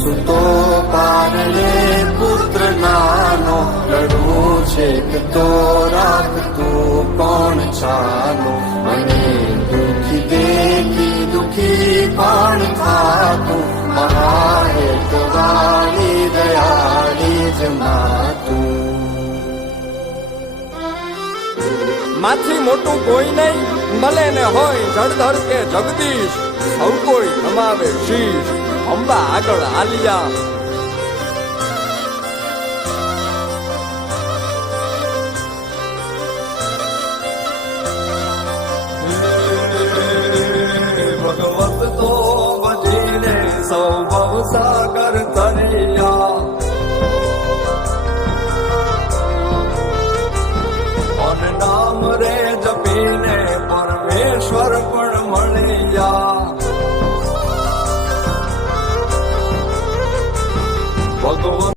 સુતો પારણે પુત્ર નાનો, લડવું છે તો રાખ તું કોણ ચાલો, મને દુખી દેખી દુખી પણ થાતું, મહાહેત વાળી દયાળી જ માતું. માથી મોટું કોઈ નહીં, ભલે ને હોય જળધર કે જગદીશ, સૌ કોઈ નમાવે શીશ, અંબા આગળ આલિયા. ભગવત તો બજીને સૌ ભવસાગર તરિયા, નામ રે જપીને પરમેશ્વર પણ મળ્યા. ભગવાન